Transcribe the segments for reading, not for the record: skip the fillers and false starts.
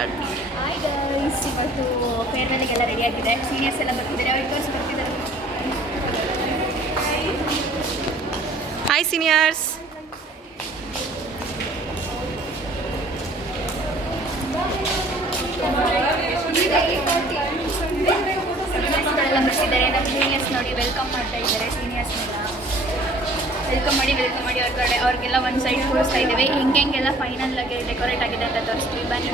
Start. Hi guys, ಇವತ್ತು ಫೇರ್ವೆಲ್ಗೆಲ್ಲ ready ಆಗಿದೆ. Seniors ಎಲ್ಲ ಬರ್ತಿದ್ದಾರೆ, ಅವ್ರಿಗೆ ತೋರಿಸಿ ಬರ್ತಿದ್ದಾರೆ. Hi seniors. ಎಲ್ಲ ಬರ್ತಿದ್ದಾರೆ. ನಮ್ಮ ಸೀನಿಯರ್ಸ್ ನೋಡಿ ವೆಲ್ಕಮ್ ಮಾಡ್ತಾ ಇದ್ದಾರೆ. ಸೀನಿಯರ್ಸ್ನೆಲ್ಲ ವೆಲ್ಕಮ್ ಮಾಡಿ ಅವ್ರಿಗೆಲ್ಲ ಒಂದು ಸೈಡ್ ಕೂರಿಸ್ತಾ ಇದ್ದೀವಿ. ಹೆಂಗೆಲ್ಲ ಫೈನಲ್ ಆಗಿ ಡೆಕೋರೇಟ್ ಆಗಿದೆ ಅಂತ ತೋರಿಸ್ತೀವಿ. ಬನ್ನಿ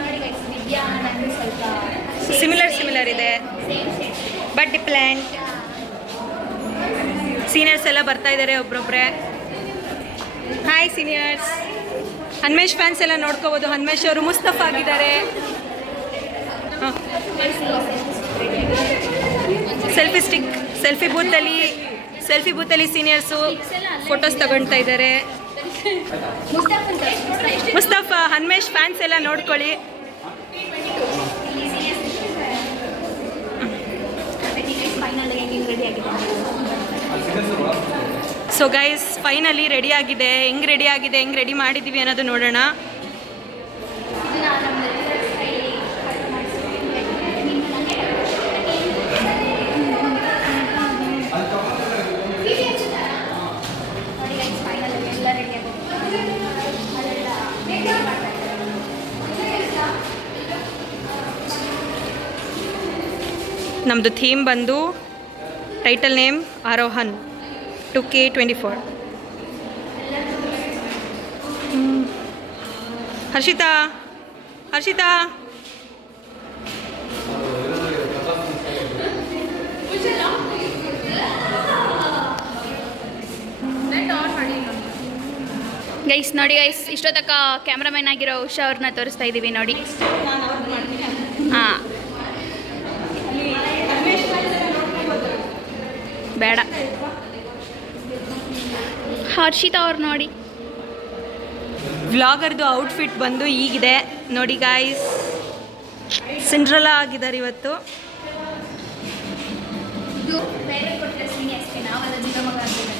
ನೋಡಿ ಗೈಸ್, ವಿದ್ಯಾ ನನಗೆ ಸ್ವಲ್ಪ ಸಿಮಿಲರ್ ಇದೆ, ಬಟ್ ಡಿಫ್ರೆಂಟ್. ಸೀನಿಯರ್ಸ್ ಎಲ್ಲ ಬರ್ತಾ ಇದ್ದಾರೆ ಒಬ್ರೊಬ್ರೆ. Hi seniors. ಹನ್ಮೇಶ್ ಫ್ಯಾನ್ಸ್ ಎಲ್ಲ ನೋಡ್ಕೋಬೋದು. ಹನ್ಮೇಶ್ ಅವರು ಮುಸ್ತಫಾ ಆಗಿದ್ದಾರೆ. ಸೆಲ್ಫಿ ಬೂತಲ್ಲಿ ಸೀನಿಯರ್ಸು ಫೋಟೋಸ್ ತಗೊಳ್ತಾ ಇದ್ದಾರೆ. ಮುಸ್ತಫಾ, ಹನ್ಮೇಶ್ ಫ್ಯಾನ್ಸ್ ಎಲ್ಲ ನೋಡ್ಕೊಳ್ಳಿ. ಸೊ ಗೈಸ್, ಫೈನಲಿ ರೆಡಿ ಆಗಿದೆ. ಹೆಂಗೆ ರೆಡಿ ಮಾಡಿದ್ದೀವಿ ಅನ್ನೋದು ನೋಡೋಣ. ನಮ್ಮದು ಥೀಮ್ ಬಂದು title name Aarohan 2K24. Harshita guys ನೋಡಿ ಗೈಸ್, ಇಷ್ಟೊತ್ತಕ್ಕ ಕ್ಯಾಮ್ರಾಮನ್ ಆಗಿರೋ ಉಷಾ ಅವ್ರನ್ನ ತೋರಿಸ್ತಾ ಇದ್ದೀವಿ ನೋಡಿ. ಹಾಂ, ಬೇಡ, ಹರ್ಷಿತಾ ಅವ್ರು ನೋಡಿ. ವ್ಲಾಗರ್ದು ಔಟ್ಫಿಟ್ ಬಂದು ಹೀಗಿದೆ ನೋಡಿ ಗಾಯ್ಸ್. ಸಿಂಡ್ರೆಲ್ಲಾ ಆಗಿದ್ದಾರೆ ಇವತ್ತು. ಬೇರೆ ಕೊಟ್ಟರೆ ಸೀನಿಯರ್ಸ್ಗೆ ನಾವೆಲ್ಲ ಜಿಗಮಗ ಆಗ್ತಿದೆ.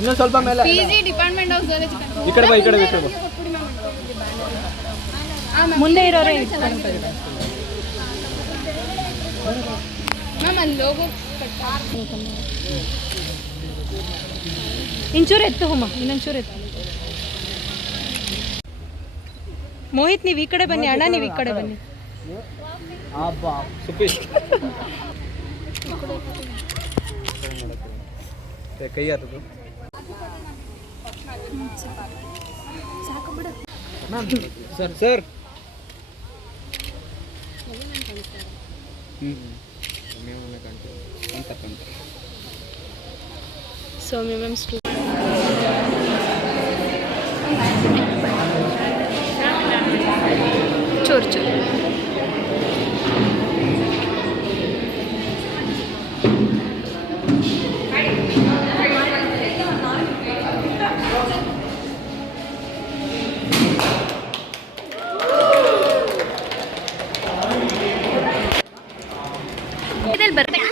ಇನ್ನೊಂದು ಸ್ವಲ್ಪ ಮೇಲೆ ಡಿಪಾರ್ಟ್ಮೆಂಟ್ ಆಫ್ ಝೂಲಜಿ ಈ ಕಡೆ ಬಾ ಮುಂದೆ ಇರೋರೇ ಮ್ಯಾಮ್ ಅಲ್ಲಿ ಲೋಗೋ ಇಂಚೂರು ಎತ್ತು ಹೋಮ, ಇನ್ನೊಂಚೂರು ಎತ್ತು. ಮೋಹಿತ್, ನೀವು ಈ ಕಡೆ ಬನ್ನಿ. ಅಣ್ಣ, ನೀವು ಈ ಕಡೆ ಬನ್ನಿ. ಕೈ ಆತದು ಸರ್. ಸೌಮ್ಯ ಮ್ಯಾಮ್ ಚೂರು ಇದಲ್ಲಿ ಬರ್ತೇನೆ.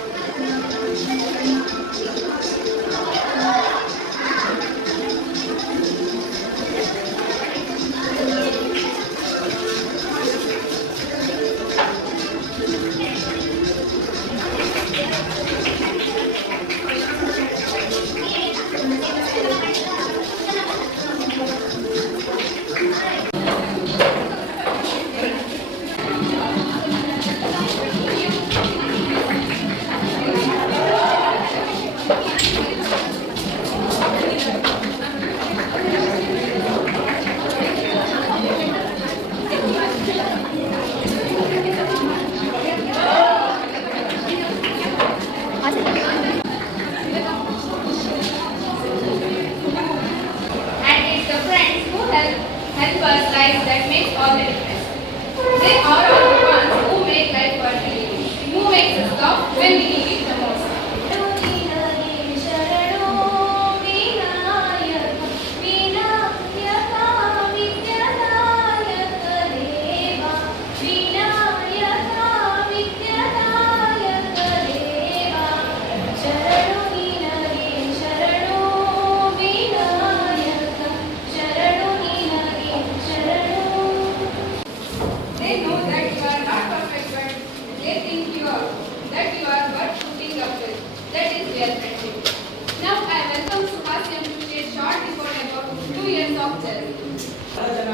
ಜನ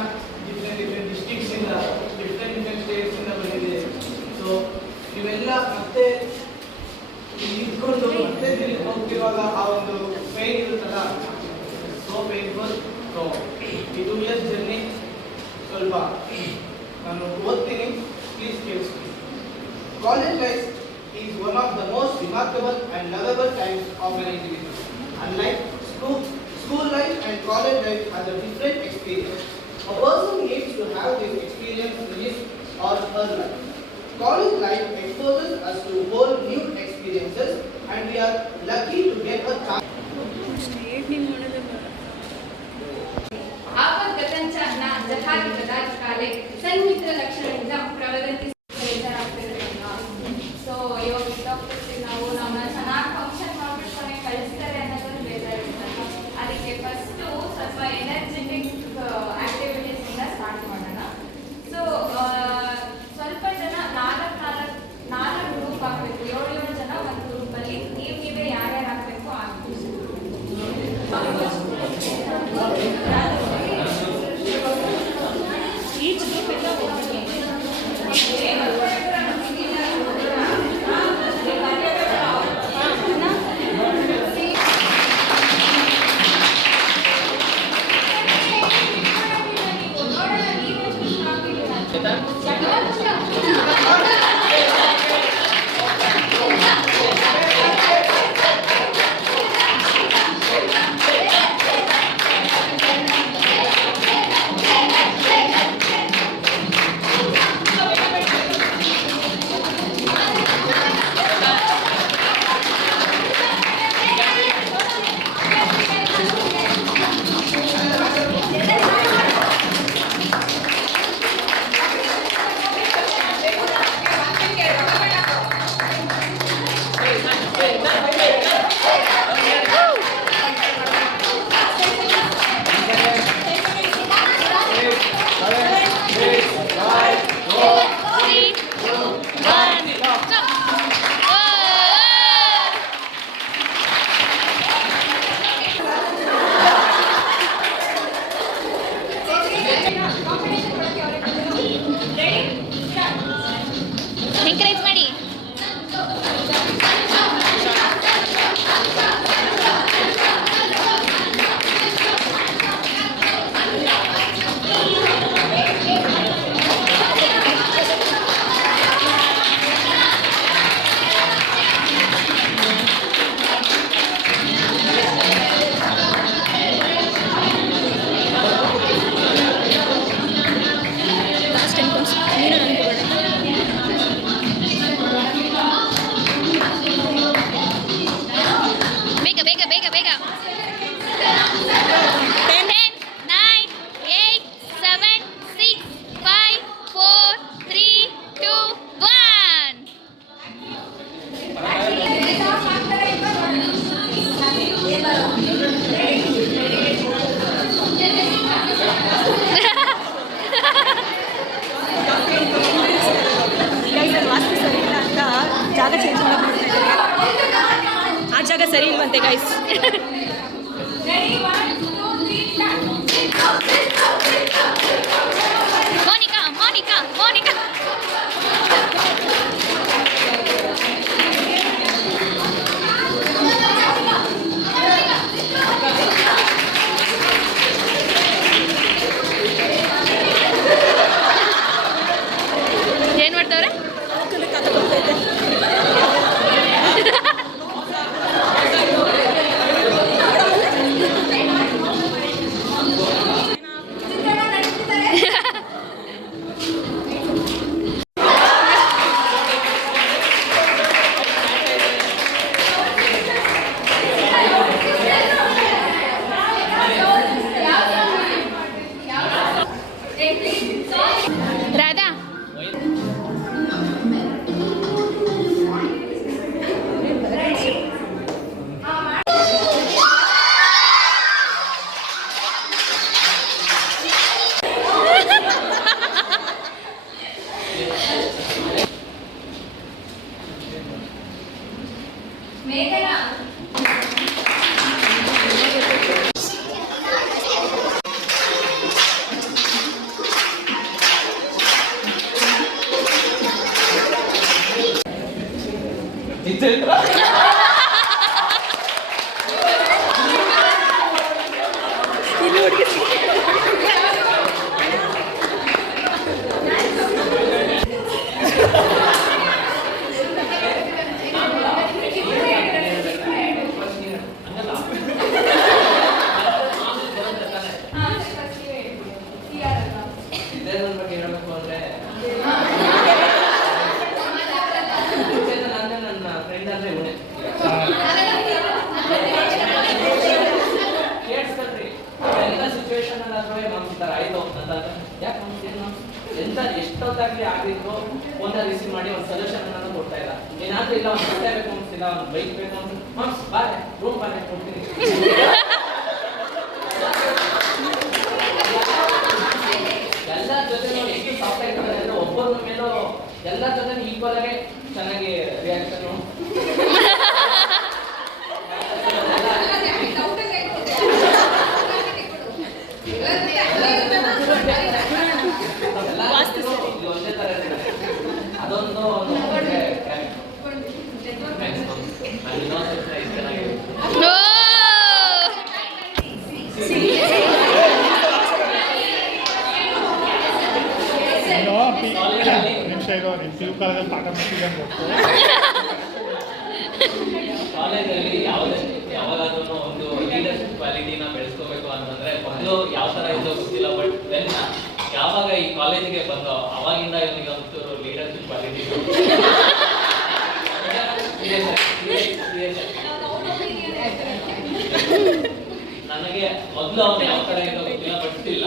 ಡಿಫ್ರೆಂಟ್ ಡಿಸ್ಟ್ರಿಕ್ಟ್ಸಿಂದ ಡಿಫ್ರೆಂಟ್ ಸ್ಟೇಟ್ಸಿಂದ ಬಂದಿದೆ. ಸೊ ಇವೆಲ್ಲ ಮತ್ತೆ ಇದ್ಕೊಂಡು ಮತ್ತೆ ಇಲ್ಲಿ ಹೋಗ್ತಿರುವಾಗ ಆ ಒಂದು ಪೇನ್ ಇರುತ್ತಲ್ಲ, ಸೊ ಪೇನ್ಫುಲ್. ಸೊ ಈ 2 years ಜರ್ನಿ ಸ್ವಲ್ಪ ನಾನು ಓದ್ತೀನಿ, ಪ್ಲೀಸ್ ಕೇಳಿಸ್ತೀನಿ. College life is one of the most remarkable and lovable times of an individual. Unlike school life and college life are a different experience. A person needs to have this experience in his or her life. College life exposes us to whole new experiences, and we are lucky to get a chance. ಆಪದ್ಗತಂಚನ ಜಠಾಧಿಪದ ಕಾಲೇ ಸನ್ಮಿತ್ರ ಲಕ್ಷಣದಿಂದ ಪ್ರವದಂತಿ so ಇವಾಗ ವಿದ್ಯಾರ್ಥಿ ನಾವು ನಮ್ಮ ಚೆನ್ನಾಗಿ function ಮಾಡ್ಬಿಟ್ಕೊಂಡೆ ಕಳಿಸ್ತಾರೆ ಅನ್ನೋದನ್ನು ಬೇಜಾರಿರ್ತಲ್ಲ. ಅದಕ್ಕೆ first ಸ್ವಲ್ಪ ಎನರ್ಜೆಟಿಕ್ ಆಕ್ಟಿವಿಟೀಸಿಂದ ಸ್ಟಾರ್ಟ್ ಮಾಡೋಣ. ಸೊ ಸ್ವಲ್ಪ ಜನ ನಾಲ್ಕು ಗ್ರೂಪ್ ಆಗಬೇಕು, 7 ಜನ ಒಂದು ಗ್ರೂಪಲ್ಲಿ ನೀವೇ ಯಾರ್ಯಾರು ಆಗಬೇಕು ಆಗ್ತೀವಿ. ಈಚ್ ಗ್ರೂಪ್ ಎಲ್ಲ ಎಂಕರೇಜ್ ಮಾಡಿ. ಬೇಗ ಬೇಗ ಬೇಗ ಬೇಗ. 10, 9, 8, 7, 6, 5, 4, 3, 2, 1. ವಾಸ್ತು ಸರಿ ಇಲ್ಲ ಅಂತ ಜಾಗ ಚೇಂಜ್ ಮಾಡ್ತಾ ಇದ್ದಾರೆ. ಆ ಜಾಗ ಸರಿ ಇಲ್ವಂತೆ ಗೈಸ್. ಮೋನಿಕಾ ಮೋನಿಕಾ ಮೋನಿಕಾ ಏನ್ ಮಾಡ್ತವ್ರೆ? ಚೈತ್ರ ಇಲ್ಲಿ ಹುಡುಗಿ ಸಿದ್ದೇಶ್ವರ ಬಗ್ಗೆ ಹೇಳಬೇಕು ಅಂದ್ರೆ ನನ್ನ ಫ್ರೆಂಡ್ ಅಂದ್ರೆ ಇವನೇ ಕೇಳಿಸ್ಕೊಳ್ರಿ ಎಲ್ಲ ಸಿಚುವೇಶನ್ ಅಲ್ಲಿ ನಮ್ಗೆ ಆಯ್ತು ಅಂತ ಯಾಕೆ ಎಂತ ಎಷ್ಟೊತ್ತಾಗ್ಲಿ ಆಗಿದ್ರು ಫೋನ್ ರಿಸೀವ್ ಮಾಡಿ ಒಂದು ಸೊಲ್ಯೂಷನ್ ಅನ್ನೋದು ಕೊಡ್ತಾ ಇಲ್ಲ ಏನಾದ್ರೂ ಇಲ್ಲ ಒಂದು ಬಟ್ಟೆ ಬೇಕು ಅನ್ಸಿಲ್ಲ ಒಂದು ಬೈಕ್ ಬೇಕು ಅಂತ ಬಾರೆ ರೂಮ್ ಬಾರೆ ಕೊಡ್ತೀನಿ ಎಲ್ಲರ ಜೊತೆ ಎಷ್ಟು ಸಾಫ್ಟ್ ಆಗಿರ್ತಾರೆ ಅಂದ್ರೆ ಒಬ್ಬರ ಮೇಲೂ ಎಲ್ಲರ ಜೊತೆ ಈಕ್ವಲ್ ಆಗಿ ಚೆನ್ನಾಗಿ ರಿಯಾಕ್ಷನ್ ಒಂದೇ ತರ ಇರುತ್ತೆ ಅದೊಂದು ನಿಮಿಷ ಇರೋ ನೀವು ಕಾಲದಲ್ಲಿ ಪಾಠ ಮಾಡ್ತಿದ್ದಂಗೆ ಕಾಲೇಜಲ್ಲಿ ಯಾವಾಗಾದ್ರೂ ಒಂದು ಲೀಡರ್ಶಿಪ್ ಕ್ವಾಲಿಟಿನ ಬೆಳೆಸ್ಕೋಬೇಕು ಅಂತಂದ್ರೆ ಮೊದಲು ಯಾವ ತರ ಇದ್ದೋ ಗೊತ್ತಿಲ್ಲ ಬಟ್ ದೆನ್ ಯಾವಾಗ ಈ ಕಾಲೇಜಿಗೆ ಬಂದೋ ಅವಾಗಿಂದ ಇವನಿಗೆ ಒಂಚೂರು ಲೀಡರ್ಶಿಪ್ ಕ್ವಾಲಿಟಿ ನನಗೆ ಮೊದಲು ಅವನು ಯಾವ ತರ ಇದ್ದೋ ಗೊತ್ತಿಲ್ಲ ಬಟ್ ಇಲ್ಲ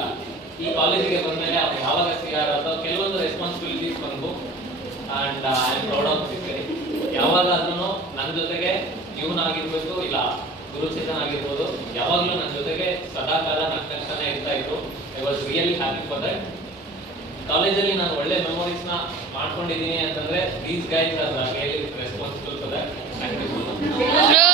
ಈ ಕಾಲೇಜಿಗೆ ಬಂದ್ಮೇಲೆ ಅವ್ನು ಯಾವಾಗ ಸಿಆರ್ ಅಥವಾ ಕೆಲವೊಂದು ರೆಸ್ಪಾನ್ಸಿಬಿಲಿಟೀಸ್ ಬಂದು and I am proud of this very ಯಾವಾಗಾದ್ರೂ ನನ್ನ ಜೊತೆಗೆ ಇವನಾಗಿರ್ಬೇಕು ಇಲ್ಲ ಗುರುಚಿತನ್ ಆಗಿರ್ಬೋದು ಯಾವಾಗಲೂ ನನ್ನ ಜೊತೆಗೆ ಸದಾಕಾಲ ನಗ್ತಾನೆ ಇರ್ತಾ ಇದ್ರು I was really happy for that ಕಾಲೇಜಲ್ಲಿ ನಾನು ಒಳ್ಳೆ ಮೆಮೊರೀಸ್ ನ ಮಾಡ್ಕೊಂಡಿದ್ದೀನಿ ಅಂತಂದ್ರೆ these guys are really responsible for that thank you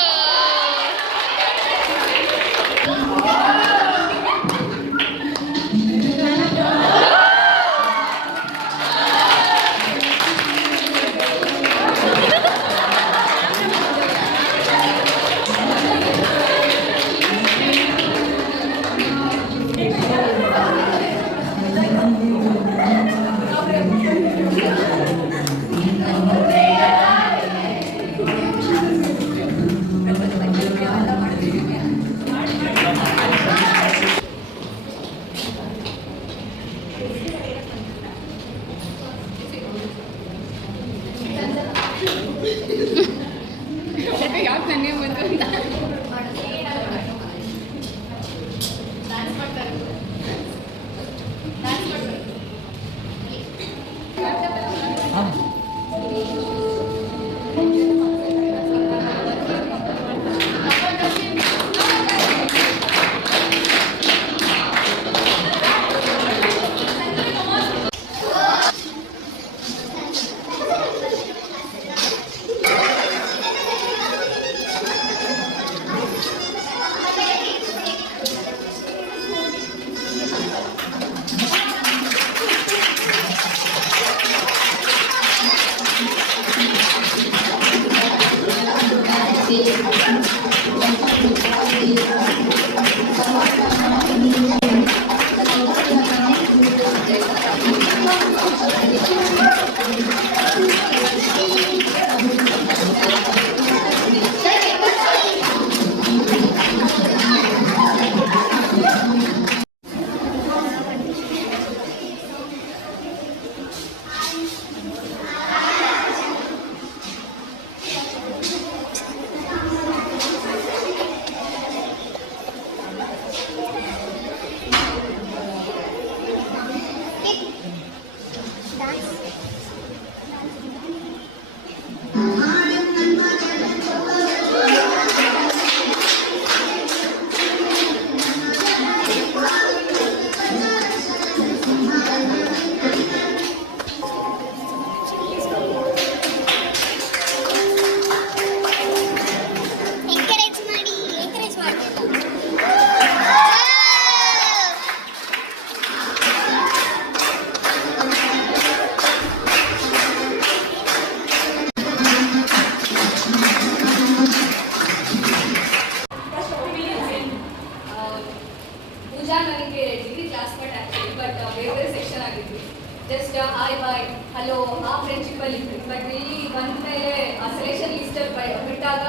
just hi bye hello ಆ ಫ್ರೆಂಡ್ಶಿಪ್ಪಲ್ಲಿ ಇತ್ತು. ಬಟ್ ಇಲ್ಲಿ ಬಂದ ಮೇಲೆ ಆ ಸೆಲೆಕ್ಷನ್ ಲಿಸ್ಟಲ್ಲಿ ಬಿಟ್ಟಾಗ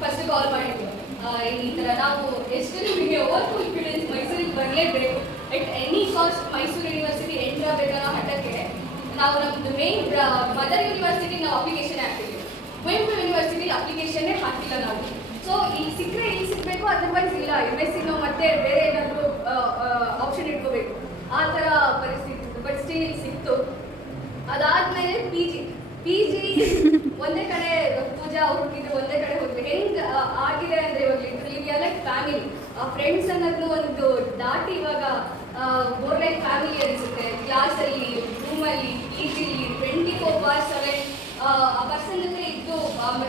ಫಸ್ಟ್ ಕಾಲ್ ಮಾಡಿದ್ರು. ಈ ಥರ ನಾವು ಎಷ್ಟು ನಿಮಗೆ ಓವರ್ ಕಾನ್ಫಿಡೆನ್ಸ್ ಮೈಸೂರಿಗೆ ಬರಲೇಬೇಕು, at any cost Mysuru university entry ಆಗಬೇಕನ್ನೋ ಹಠಕ್ಕೆ ನಾವು ನಮ್ಮದು ಮೇನ್ ಮದರ್ ಯೂನಿವರ್ಸಿಟಿ ನಾವು ಅಪ್ಲಿಕೇಶನ್ ಹಾಕ್ತಿದ್ವಿ. ಕುವೆಂಪು ಯೂನಿವರ್ಸಿಟಿ ಅಪ್ಲಿಕೇಶನ್ನೇ ಹಾಕಿಲ್ಲ ನಾವು. ಸೊ ಇಲ್ಲಿ ಸಿಕ್ಕರೆ ಇಲ್ಲಿ ಸಿಗಬೇಕು, ಅದರ್ವೈಸ್ ಇಲ್ಲ MSc ನಾವು ಮತ್ತೆ ಬೇರೆ ಏನಾದರೂ ಆಪ್ಷನ್ ಇಟ್ಕೋಬೇಕು, ಆ ಥರ ಪರಿಸ್ಥಿತಿ ಇತ್ತು. ಬಟ್ ಸ್ಟಿಲ್ ಇಲ್ಲಿ ಸಿಕ್ತು. ಅದಾದಮೇಲೆ ಪಿ ಜಿ ಒಂದೇ ಕಡೆ ಪೂಜಾ ಹುಡುಕಿದ್ರು, ಒಂದೇ ಕಡೆ ಹೋಗ್ಬೇಕು. ಹೆಂಗೆ ಆಗಿದೆ ಅಂದರೆ ಇವಾಗ literally we are like family. Friends ಅನ್ನೋದು ಒಂದು ದಾಟಿ ಇವಾಗ ಮೋರ್ ಲೈಕ್ ಫ್ಯಾಮಿಲಿ ಅನಿಸುತ್ತೆ. ಕ್ಲಾಸಲ್ಲಿ, ರೂಮಲ್ಲಿ, PGಲಿ 24/7 ಆ ಪರ್ಸನ್ ಜೊತೆ ಇದ್ದು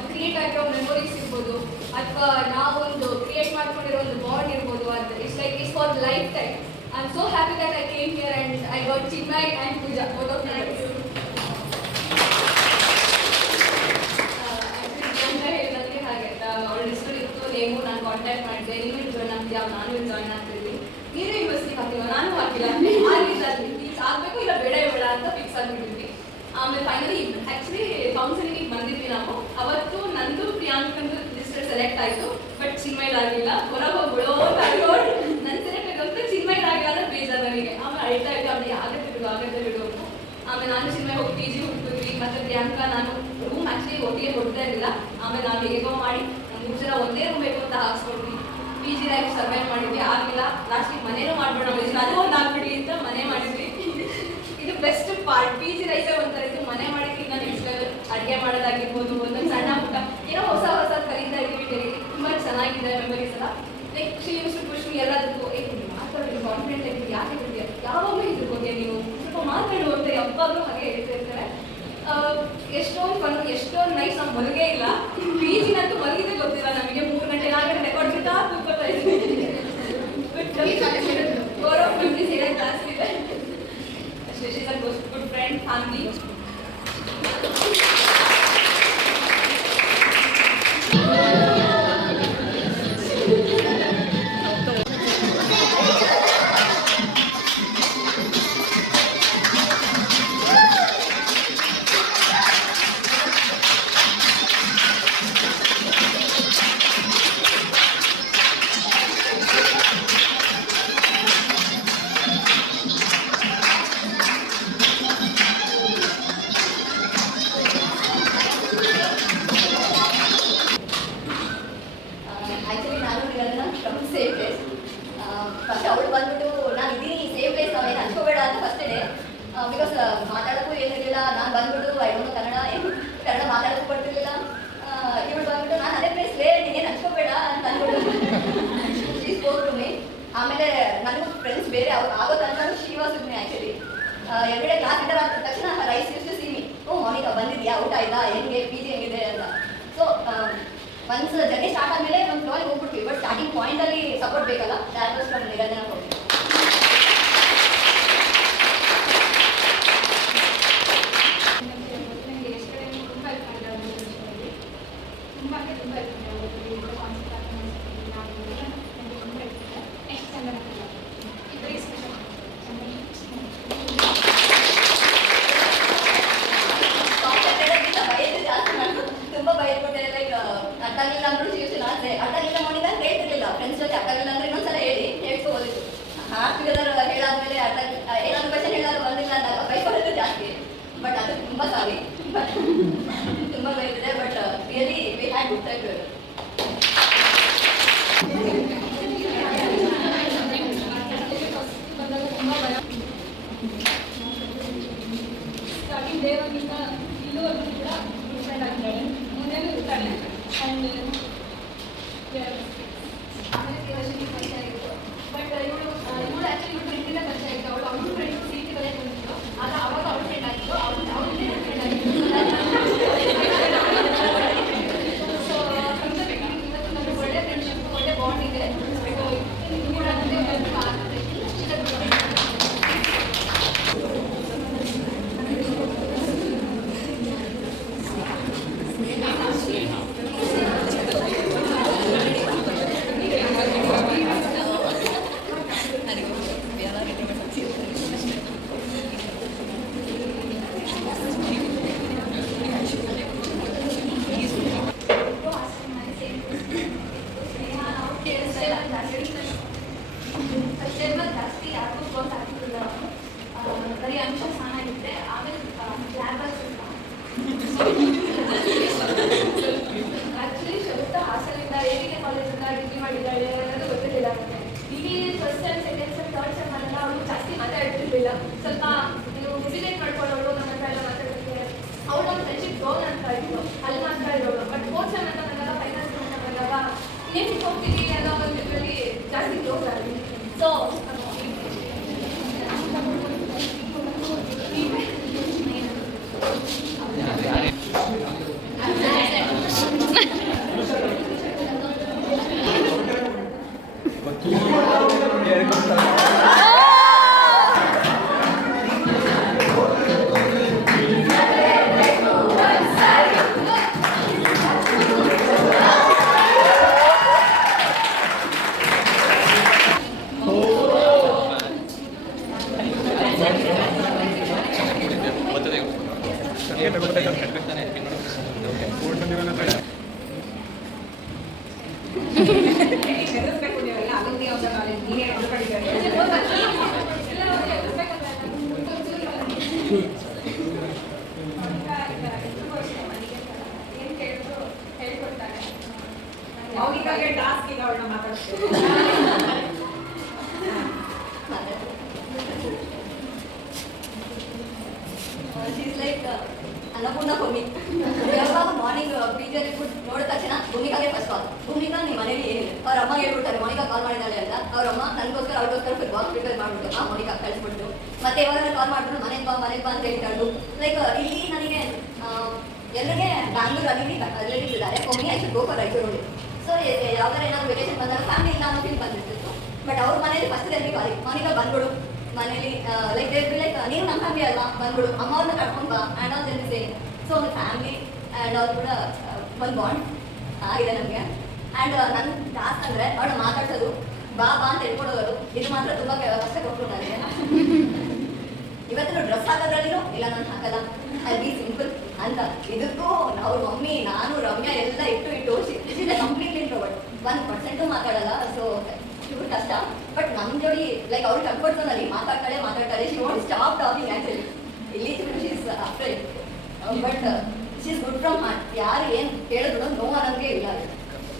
ಕ್ರಿಯೇಟ್ ಆಗಿರೋ ಮೆಮೊರೀಸ್ ಇರ್ಬೋದು, ಅಥವಾ ನಾವೊಂದು ಕ್ರಿಯೇಟ್ ಮಾಡ್ಕೊಂಡಿರೋ ಒಂದು ಬಾಂಡ್ ಇರ್ಬೋದು. ಅದು it's for lifetime. I am so happy that I came here and I got Chinmay and Pooja both of them. ಅವಳ ಹೆಸರು ಇತ್ತು, ನೇಮು, ನಾನು ಕಾಂಟ್ಯಾಕ್ಟ್ ಮಾಡಿದೆ. ನೀನು ಜಾಯ್ನ್ ಆಗ್ತೀಯಾ? ನಾನು ಜಾಯ್ನ್ ಆಗ್ತಿದ್ವಿ. ನೀನು ಯೂನಿವರ್ಸಿಟಿ ಹಾಕಿಲ್ಲ, ನಾನು ಹಾಕಿಲ್ಲ. ಆಗಿದ್ದಾಗಲಿ ಫಿಕ್ಸ್ ಆಗಬೇಕು, ಇಲ್ಲ ಬೇಡ ಬೇಡ ಅಂತ ಫಿಕ್ಸ್ ಆಗಿಬಿಟ್ಟಿದ್ವಿ. ಆಮೇಲೆ ಫೈನಲಿ ಆ್ಯಕ್ಚುಲಿ ಕೌನ್ಸಿಲಿಂಗಿಗೆ ಬಂದಿದ್ವಿ ನಾವು. ಅವತ್ತು ನಂದು ಪ್ರಿಯಾಂಕಂದು ಲಿಸ್ಟ್ ಸೆಲೆಕ್ಟ್ ಆಯಿತು, ಬಟ್ ಚಿನ್ಮಯ್ಲಾಗಿಲ್ಲ. ಹೊರಗೆ ಹೋಗ್ಬಿಡೋ ಬ್ಯಾಗ್ರೋಡ್ ನನ್ನ ಸೆಲೆಕ್ಟ್ ಆಗುತ್ತೆ, ಚಿನ್ಮಯ್ಲಾಗಿಲ್ಲ ಅಂದ್ರೆ ಬೇಜಾರು ನನಗೆ. ಆಮೇಲೆ ಅಳ್ತಾ ಇದ್ದೆ, ಅವನಿಗೆ ಆಗತ್ತೆ ಬಿಡು ಅಂತ. ಆಮೇಲೆ ನಾನು ಚಿನ್ಮಯ್ ಹೋಗಿ PG ಹುಡುಕಿದ್ವಿ. ಮತ್ತು ಪ್ರಿಯಾಂಕಾ ನಾನು ರೂಮ್ ಆ್ಯಕ್ಚುಲಿ ಒಟ್ಟಿಗೆ ಕೊಡ್ತಾ ಇರಲಿಲ್ಲ. ಆಮೇಲೆ ನಾವು ಹೇಗೋ ಮಾಡಿ 3 ಜನ ಒಂದೇ ರೂಮ್ ಬೇಕು ಅಂತ ಹಾಕ್ಸ್ಕೊಡ್ವಿ. PG ಲೈಫ್ ಸರ್ವೈವ್ ಮಾಡಿದ್ವಿ. ಆಗಿಲ್ಲ, ಲಾಸ್ಟಿಗೆ ಮನೇನೂ ಮಾಡ್ಬೇಡ, ಅದು ಒಂದು ಆಗ್ಬಿಡಿ ಅಂತ ಮನೆ ಮಾಡಿದ್ವಿ. ಇದು ಬೆಸ್ಟ್ ಪಾರ್ಟ್. PG ಲೈಫೇ ಒಂಥರ ಇತ್ತು. ಮನೆ ಮಾಡಿದ್ವಿ. ನಾನು ನೆಕ್ಸ್ಟ್ ಲೆವೆಲ್ ಅಡುಗೆ ಮಾಡೋದಾಗಿರ್ಬೋದು, ಒಂದೊಂದು ಸಣ್ಣ ಪುಟ್ಟ ಏನೋ ಹೊಸ ಕಲಿತಾ ಇದ್ದೀವಿ. ತುಂಬ ಚೆನ್ನಾಗಿದೆ ಮೆಮೊರೀಸ್ ಎಲ್ಲ. Like she used to push me ಎಲ್ಲದಕ್ಕೂ. ಮಾತಾಡೋದು ಕಾನ್ಫಿಡೆಂಟ್ ಆಗಿದ್ದು ಯಾಕೆ ಹೇಳ್ತೀಯ, ಯಾವಾಗಲೂ ಇದ್ರ ಬಗ್ಗೆ ನೀವು ಸ್ವಲ್ಪ ಮಾತಾಡು ಅಂತ ಯಾವಾಗಲೂ ಹಾಗೆ ಹೇಳ್ತಾ ಇರ್ತಾರೆ. ಎಷ್ಟೊಂದು ಫನ್, ಎಷ್ಟೊಂದು ನೈಸ್. ನಾವು ಮಲಗೇ ಇಲ್ಲ. PGನಂತೂ ಮಲಗಿದ್ರೆ ಗೊತ್ತಿಲ್ಲ ನಮಗೆ. 3 ಗಂಟೆ 4 ಗಂಟೆ ರೆಕಾರ್ಡ್ ಬಿಟ್ಟು ಕೂತ್ಕೊಳ್ತಾ ಇದ್ವಿ. ಗೌರವ್ ಮೆಮರೀಸ್ ಹೇಳೋದು ಜಾಸ್ತಿ ಇದೆ. ಅಷ್ಟೇ. She is a good friend, family. Actually ನಾನು ಇರೋದನ್ನ ಫ್ರಮ್ ಸೇಮ್ ಪ್ಲೇಸ್. ಫಸ್ಟ್ ಅವಳು ಬಂದ್ಬಿಟ್ಟು ನಾನು ಇದ್ದೀನಿ ಸೇಮ್ ಪ್ಲೇಸ್, ನಾವೇನು ಹಂಚ್ಕೋಬೇಡ ಅಂತ ಫಸ್ಟ್ ಡೇ. ಬಿಕಾಸ್ ಮಾತಾಡೋಕ್ಕೂ ಏನಿರಲಿಲ್ಲ. ನಾನು ಬಂದ್ಬಿಟ್ಟು ಕನ್ನಡ ಮಾತಾಡೋಕ್ಕೂ ಕೊಡ್ತಿರ್ಲಿಲ್ಲ. ಇವಳು ಬಂದ್ಬಿಟ್ಟು ನಾನು ಅದೇ ಪ್ಲೇಸ್ಲೇ, ನೀನೇನು ಹಂಚ್ಕೋಬೇಡ ಅಂತ ಅಂದ್ಬಿಟ್ಟು ಹೋಗ್ತೀನಿ. ಆಮೇಲೆ ನನಗೂ ಫ್ರೆಂಡ್ಸ್ ಬೇರೆ ಅವ್ರು ಆಗೋ ತನಕ she was with me actually. Everyday class enter ಆದ ತಕ್ಷಣ ರೈಸ್ used to see me. Monica ಬಂದಿದ್ಯಾ, ಊಟ ಆಯ್ತಾ, ಹೆಂಗೆ PG ಹೆಂಗಿದೆ ಅಂತ. ಸೊ ಒನ್ಸ್ ಜರ್ನಿ ಸ್ಟಾರ್ಟ್ ಆದಮೇಲೆ ಒಂದು ಫ್ಲೋಗೆ ಹೋಗ್ಬಿಟ್ವಿ. ಬಟ್ ಸ್ಟಾರ್ಟಿಂಗ್ ಪಾಯಿಂಟಲ್ಲಿ ಸಪೋರ್ಟ್ ಬೇಕಲ್ಲ, ದ್ಯಾಟ್ ವಾಸ್ ಫ್ರಮ್ ನಿರಂಜನ ಹೋಗಿ. ನನಗೆ ಎಷ್ಟು ಕಡೆ ತುಂಬ ಹೆಲ್ಪ್ ಮಾಡಿದ್ದಾರೆ ಒಂದು ವಿಷಯದಲ್ಲಿ. ತುಂಬ ಅಂದರೆ ತುಂಬ ಹೆಲ್ಪ್ ಮಾಡಿದ್ದಾರೆ. ಕಾನ್ಸೆಪ್ಟ್ ಅರ್ಥ ಮಾಡಿಸ್ತೀನಿ ನಾವು ನನಗೆ ತುಂಬ ಹೆಲ್ಪ್ ಇದೆ. ನೆಕ್ಸ್ಟ್ ಚಂದನ ಇಬ್ಬರಿಗೆ ಸ್ಪೆಷಲ್ ಬಯದು ಜಾಸ್ತಿ ನಾನು ತುಂಬ ಬಯದ್ಬಿಟ್ಟೆ. ಲೈಕ್ ಅರ್ಥ ಆಗಿಲ್ಲ ಅಂದ್ರೂ ಟ್ಯೂಷನ್ ಆದರೆ ಅರ್ಥ ಆಗಿಲ್ಲ ಮಾಡಿದ ಅಂತ ಹೇಳ್ತಿರ್ಲಿಲ್ಲ. ಫ್ರೆಂಡ್ಸ್ ಜೊತೆ ಅರ್ಥ ಆಗಿಲ್ಲ ಅಂದರೆ ಇನ್ನೊಂದ್ಸಲ ಹೇಳ್ಕೊಬೋದಿತ್ತು. ಹಾಕ್ತಿರೋದಾರು ಹೇಳಾದ್ಮೇಲೆ ಅರ್ಥ ಏನಾದ್ರು ಕ್ವಶನ್ ಹೇಳೋದು ಬಂದಿಲ್ಲ ಅಂದಾಗ ಬೈಕೊಳ್ಳೋದು ಜಾಸ್ತಿ. ಬಟ್ ಅದು ತುಂಬ ಸಾರಿ, ಬಟ್ ತುಂಬ ಬೈದಿದೆ. But really we had good time. ತುಂಬ ಭಯ. ಸ್ಟಾರ್ಟಿಂಗ್ ಡೇ ಒಂದಿಂದ ಇಲ್ಲಿವರೆಗೂ ಕೂಡ ಡಿಫ್ರೆಂಟ್ ಆಗಿದ್ದಾಳೆ, ಮುಂದೆನೂ ಇರ್ತಾಳೆ. ಆ್ಯಂಡ್ ಆಮೇಲೆ ದೇವಶ್ರೀ ಪರಿಚಯ ಆಗಿತ್ತು. ಬಟ್ ಇವಳು ಆ್ಯಕ್ಚುಲಿ ಇವಳು ಫ್ರೆಂಡಿಂದ ಪರಿಚಯ ಆಗಿತ್ತು. ಅವಳು ಫ್ರೆಂಡ್ ಸೀಟಿ ಕಲೆ ಬಂದಿತ್ತು. ಆಗ ಅವಾಗ ಅವಳು ಫ್ರೆಂಡ್ ಆಗಿತ್ತು, ಅವಳೇ ಫ್ರೆಂಡ್ ಆಗಿತ್ತು. ಸೊ ಫ್ರಮ್ ದ ಬಿಗಿನಿಂಗ್ ಇವತ್ತು ನನಗೆ ಒಳ್ಳೆ ಫ್ರೆಂಡ್ಶಿಪ್, ಒಳ್ಳೆ ಬಾಂಡ್ ಇದೆ. ಇದು ಕೂಡ ನನಗೆ ಆಗ್ತದೆ. ಇರಲಿಲ್ಲ. ಸ್ವಲ್ಪ ನೀವು ಹೆಸಿಟೇಟ್ ಮಾಡ್ಕೊಳ್ಳೋಳು ನಮ್ಮ ಹತ್ರ ಎಲ್ಲ ಮಾತಾಡೋಕ್ಕೆ. ಅವಳು ನಮ್ಮ ಫ್ರೆಂಡ್ಶಿಪ್ ಗೋಲ್ ಅಂತ ಇತ್ತು, ಅಲ್ಲಿ ಮಾತ್ರ ಇರೋಳು. ಬಟ್ ಫೋರ್ತ್ ಸೆಮ್ ಅಂತ ಬಂದಾಗ, ಫೈನಲ್ ಸೆಮ್ ಅಂತ ಬಂದಾಗ ಇನ್ನೇನು ಹೋಗ್ತೀವಿ ಅನ್ನೋ ಒಂದು ಇದರಲ್ಲಿ ಜಾಸ್ತಿ ಕ್ಲೋಸ್ ಆಗಿ. ಸೊ ಅನ್ನಪೂರ್ಣ ಭೂಮಿ ಯಾವಾಗ ಮಾರ್ನಿಂಗ್ ಟೀಚರ್ ನೋಡಿದ ತಕ್ಷಣ ಭೂಮಿಕಾಗೆ ಫಸ್ಟ್ ಕಾಲ್. ಭೂಮಿಕಾ ನಿಮ್ಮ ಮನೇಲಿ ಏನಿದೆ ಅವ್ರ ಅಮ್ಮ ಹೇಳ್ಬಿಡ್ತಾರೆ ಮೋನಿಕಾ ಕಾಲ್ ಮಾಡಿದ್ದಾಳೆ ಅಂತ. ಅವ್ರ ಅಮ್ಮ ನನಗೋಸ್ಕರ ಅವ್ರಿಗೋಸ್ಕರ ಬಾಕ್ಸ್ ಪ್ರಿಪೇರ್ ಮಾಡಿಬಿಟ್ಟು ಮೋನಿಕಾ ಕಳಿಸ್ಬಿಟ್ಟು ಮತ್ತೆ ಯಾವಾಗ ಕಾಲ್ ಮಾಡಿಬಿಟ್ಟು ಮನೆಗೆ ಬಾ ಅಂತ ಹೇಳ್ತಾಳು. ಲೈಕ್ ಇಲ್ಲಿ ನನಗೆ ಎಲ್ಲರಿಗೆ ಬ್ಯಾಂಗ್ಳೂರಲ್ಲಿ ರಿಲೇಟಿವ್ಸ್ ಇದ್ದಾರೆ. ಒಮ್ಮೆ I should go for Raichur. So ಯಾವ್ದಾರ ಏನಾದ್ರು ವೆಕೇಶನ್ ಬಂದಾಗ ಫ್ಯಾಮಿಲಿ ಇಲ್ಲ ಅನ್ನೋ ಫೀಲ್ ಬಂದಿರ್ತಿತ್ತು. ಬಟ್ ಅವ್ರ ಮನೇಲಿ ಫಸ್ಟ್ ಎಲ್ಲಿ ಕಾಲಿ ಮೋನಿಕಾ ಬಂದ್ಬಿಡು ಮನೇಲಿ ಲೈಕ್ ಲೈಕ್ ನೀವು ನಮ್ಮ ಫ್ಯಾಮಿಲಿ ಅಲ್ವಾ ಬಂದ್ಬಿಡು ಅಮ್ಮ ಅವ್ರನ್ನ ಕರ್ಕೊಂಡು ಬಾ ಆ್ಯಂಡ್ ಆಲ್ ಜನ ಸೇಮ್. ಸೊ ಒಂದು ಫ್ಯಾಮಿಲಿ ಆ್ಯಂಡ್ ಅವ್ರು ಕೂಡ ಒಂದು ಬಾಂಡ್ ಆಗಿದೆ ನಮಗೆ. ಆ್ಯಂಡ್ ನನ್ನ ಟಾಸ್ಕ್ ಅಂದರೆ ಅವಳು ಮಾತಾಡ್ಸೋದು ಬಾ ಅಂತ ಹೇಳ್ಕೊಡೋದು. ಇದು ಮಾತ್ರ ತುಂಬ ಕಷ್ಟ ಕೊಟ್ಟರು ನನಗೆ. ಇವತ್ತು ಡ್ರೆಸ್ ಹಾಕೋದ್ರಲ್ಲಿನೂ ಇಲ್ಲ ನಾನು ಹಾಕಲ್ಲ, ಅಲ್ಲಿ ಬಿ ಸಿಂಪಲ್ ಅಂತ. ಇದಕ್ಕೂ ಅವ್ರ ಮಮ್ಮಿ ನಾನು ರಮ್ಯಾ ಎಲ್ಲ ಇಟ್ಟು ಕಂಪ್ಲೀಟ್ಲಿ ಇಂಟ್ರೋವರ್ಟ್, 1% ಮಾತಾಡಲ್ಲ. ಸೊ ಇವ್ರು ಕಷ್ಟ. ಬಟ್ ನಮ್ಮ ಜೋಡಿ ಲೈಕ್ ಅವ್ರು ಕಂಫರ್ಟ್ ಝೋನಲ್ಲಿ ಮಾತಾಡ್ತಾಳೆ. She want stop talking actually. ಇಲ್ಲಿ she is afraid but she is good from heart. ಯಾರು ಏನು ಹೇಳಿದ್ರು ನೋ ಅನ್ನೋದೇ ಇಲ್ಲ.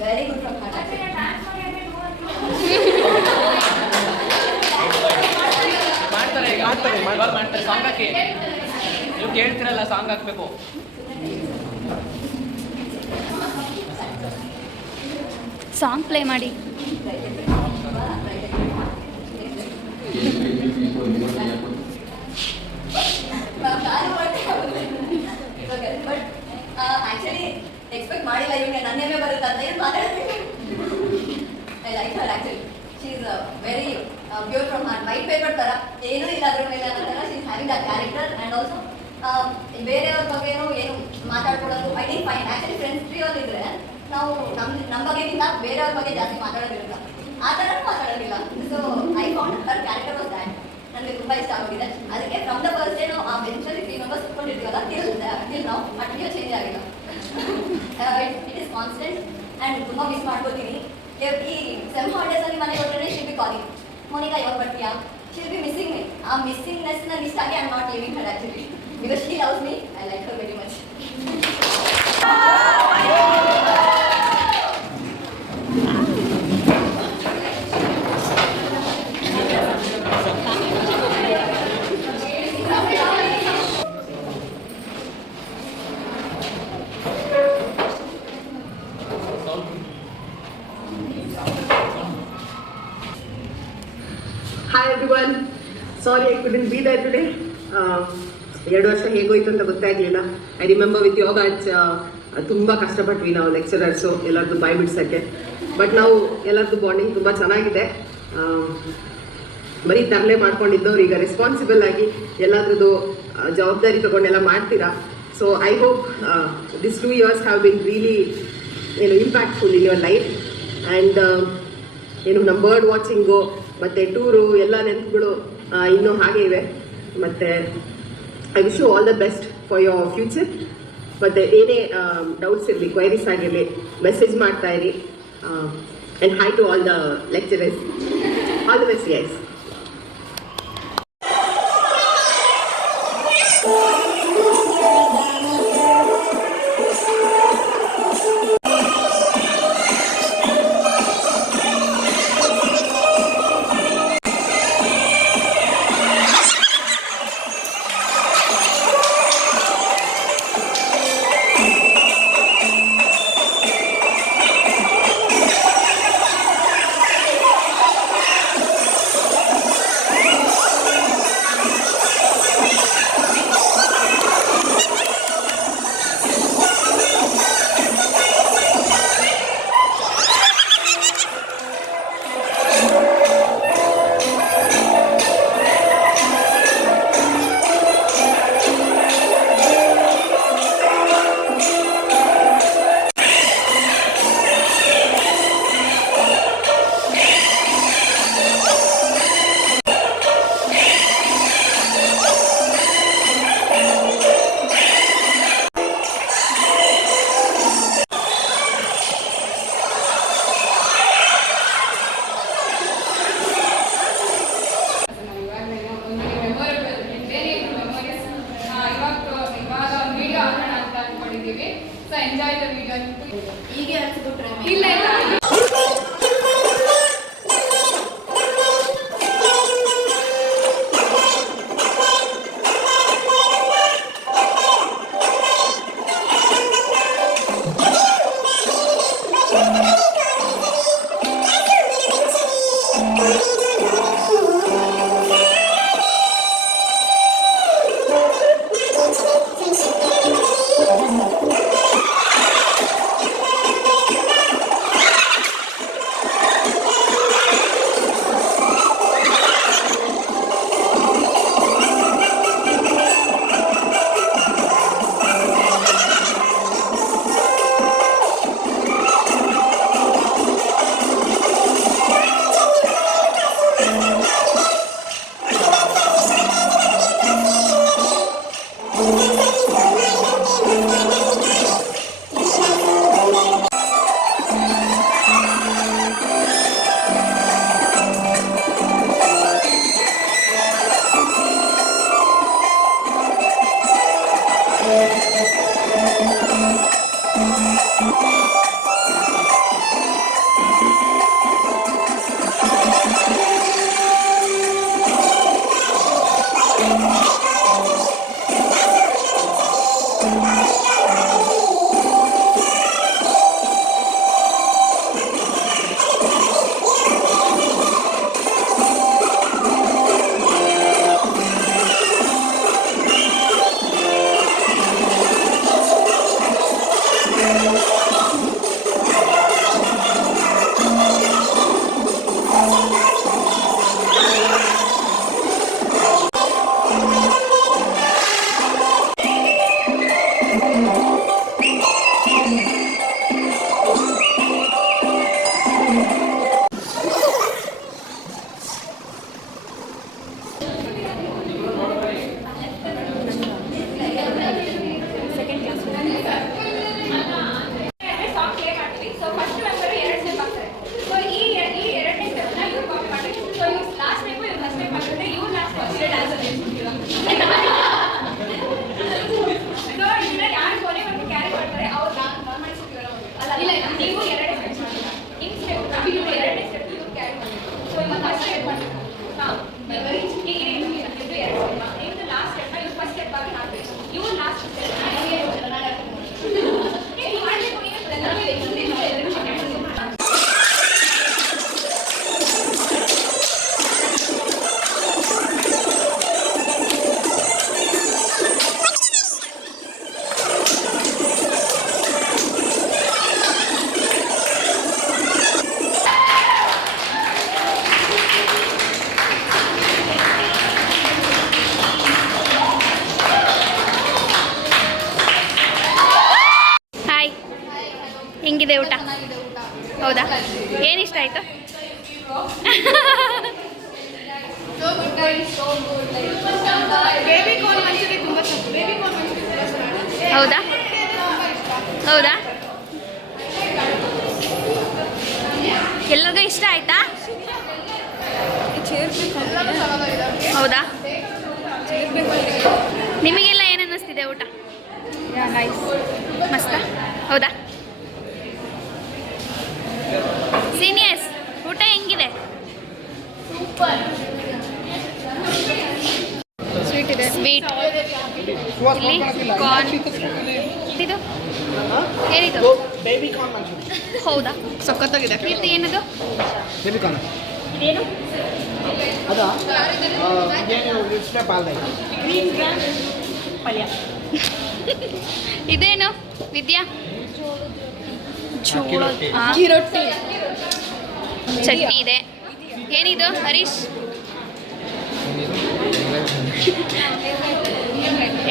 Very good from heart. ಮಾಡ್ತಾರೆ ಸಾಂಗ್ ಹಾಕಿ. ನೀವು ಕೇಳ್ತಿರಲ್ಲ ಸಾಂಗ್ ಹಾಕ್ಬೇಕು. ಸಾಂಗ್ ಪ್ಲೇ ಮಾಡಿ. ಬಟ್ ಆ್ಯಕ್ಚುಲಿ ಎಕ್ಸ್ಪೆಕ್ಟ್ ಮಾಡಿಲ್ಲ ಇವಾಗ ನನ್ನೇಮೇ ಬರುತ್ತೆ ಅಂತ ಏನು ಮಾತಾಡಬೇಕು. I like her actually. She is very pure from heart. White paper ಥರ ಏನೂ ಇಲ್ಲ ಅದ್ರ ಮೇಲೆ ಅನ್ನೋ ಥರ she is having that character. And also ಬೇರೆಯವ್ರ ಬಗ್ಗೆನೂ ಏನು ಮಾತಾಡ್ಕೊಡೋದು I think fine. Actually friends ಟ್ರೀಯಲ್ಲಿ ಇದ್ರೆ ನಾವು ನಮ್ಮ ಬಗ್ಗೆಗಿಂತ ಬೇರೆಯವ್ರ ಬಗ್ಗೆ ಜಾಸ್ತಿ ಮಾತಾಡೋದಿಲ್ಲ, ಆ ಥರನೂ ಮಾತಾಡೋದಿಲ್ಲ. So I found her character was that. ನನಗೆ ತುಂಬ ಇಷ್ಟ ಆಗಿದೆ. ಅದಕ್ಕೆ ಫ್ರಮ್ ದ ಫಸ್ಟ್ ಡೇ ನಾವು ಆ ಬೆಂಚಲ್ಲಿ 3 ಮೆಂಬರ್ಸ್ ಕುತ್ಕೊಂಡಿರ್ತೀವಲ್ಲ ಟಿಲ್ ನಾವು ಅಟ್ಲಿಯೂ ಚೇಂಜ್ ಆಗಿಲ್ಲ. ಇಟ್ ಈಸ್ ಕಾನ್ಸ್ಟೆಂಟ್ ಆ್ಯಂಡ್ ತುಂಬ ಮಿಸ್ ಮಾಡ್ಕೋತೀನಿ. ಈ ಸೆಮ್ ಹಾಲಿಡೇಸಲ್ಲಿ ಮನೆಗೆ ಹೊರಟರೆ ಶಿಲ್ ಬಿ ಕಾಲಿಂಗ್ ಮೋನಿಕಾ ಯಾವಾಗ ಬರ್ತೀಯಾ, ಶಿಲ್ ಬಿ ಮಿಸ್ಸಿಂಗ್ ಮೀ. ಆ ಮಿಸ್ಸಿಂಗ್ನೆಸ್ನ ಮಿಸ್ ಆಗಿ I am not living Har actually because she loves me. I like her very much. Hi everyone. Sorry I couldn't be there today. 2 ವರ್ಷ ಹೇಗೋಯ್ತು ಅಂತ ಗೊತ್ತಾಗಲಿಲ್ಲ. I remember with ಯೋಗ ತುಂಬ ಕಷ್ಟಪಟ್ವಿ ನಾವು lecturers ಎಲ್ಲರದ್ದು ಬಾಯ್ ಬಿಡ್ಸೋಕ್ಕೆ. But ನಾವು ಎಲ್ಲರದ್ದು ಬಾಂಡಿಂಗ್ ತುಂಬ ಚೆನ್ನಾಗಿದೆ. ಬರೀ ತರಲೆ ಮಾಡ್ಕೊಂಡಿದ್ದವ್ರು ಈಗ ರೆಸ್ಪಾನ್ಸಿಬಲ್ ಆಗಿ ಎಲ್ಲದ್ರದ್ದು ಜವಾಬ್ದಾರಿ ತಗೊಂಡೆಲ್ಲ ಮಾಡ್ತೀರಾ. So I hope this 2 years have been really impactful in your life. And ನಮ್ಮ ಬರ್ಡ್ ವಾಚಿಂಗು ಮತ್ತು ಟೂರು ಎಲ್ಲ ನೆನಪುಗಳು ಇನ್ನೂ ಹಾಗೆ ಇವೆ. ಮತ್ತು I wish you all the best for your future. ಮತ್ತು ಏನೇ ಡೌಟ್ಸ್ ಇರಲಿ, ಕ್ವೈರೀಸ್ ಆಗಿರಲಿ, ಮೆಸೇಜ್ ಮಾಡ್ತಾ ಇರಿ. And hi to all the lecturers. All the best guys. Enjoy the video. ಹೀಗೆ ಅನ್ಸ್ಬಿಟ್ರೆ ಇಲ್ಲ ಇಲ್ಲ ಹೆಂಗಿದೆ ಊಟ? ಹೌದಾ? ಏನಿಷ್ಟ ಆಯಿತು? ಹೌದಾ ಹೌದಾ ಎಲ್ಲರಿಗೂ ಇಷ್ಟ ಆಯ್ತಾ? ಹೌದಾ? ನಿಮಗೆಲ್ಲ ಏನು ಅನ್ನಿಸ್ತಿದೆ ಊಟ? ಮಸ್ತ? ಹೌದಾ? ಸೀನಿಯರ್ಸ್ ಊಟ ಹೆಂಗಿದೆ? ಸ್ವೀಟ್ ಇದೆ. ಸ್ವೀಟ್ ಇಲ್ಲಿ ಕಾರ್ನ್ ಇದು ಏನಿದು? Baby corn Manchurian. ಹೌದಾ? ಸಖತ್ತಾಗಿದೆ. ಇದು ಏನದು? ಬೇಬಿ ಕಾರ್ನ್ ಇದೇನು? ಅದಾ ಏನು ಇಷ್ಟೇ ಪಾಲ್ದೆ ಗ್ರೀನ್ ಗ್ರಾಮ್ ಪಲ್ಯ. ಇದೇನು ವಿದ್ಯಾ? ಅಕ್ಕಿ ರೊಟ್ಟಿ. ಚಟ್ನಿ ಇದೆ. ಏನಿದು ಹರೀಶ್?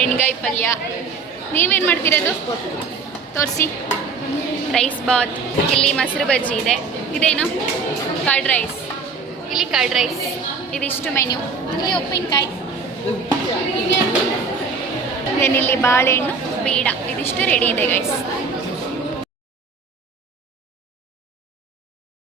ಎಣ್ಗಾಯಿ ಪಲ್ಯ. ನೀವೇನು ಮಾಡ್ತಿರೋದು ತೋರಿಸಿ. ರೈಸ್ ಬಾತ್. ಇಲ್ಲಿ ಮೊಸರು ಬಜ್ಜಿ ಇದೆ. ಇದೇನು? Curd rice. ಇಲ್ಲಿ ಕರ್ಡ್ ರೈಸ್. ಇದಿಷ್ಟು ಮೆನ್ಯೂ. ಇಲ್ಲಿ ಉಪ್ಪಿನಕಾಯಿ. ಏನಿಲ್ಲಿ ಬಾಳೆಹಣ್ಣು, ಪೇಡ. ಇದಿಷ್ಟು ರೆಡಿ ಇದೆ ಗೈಸ್.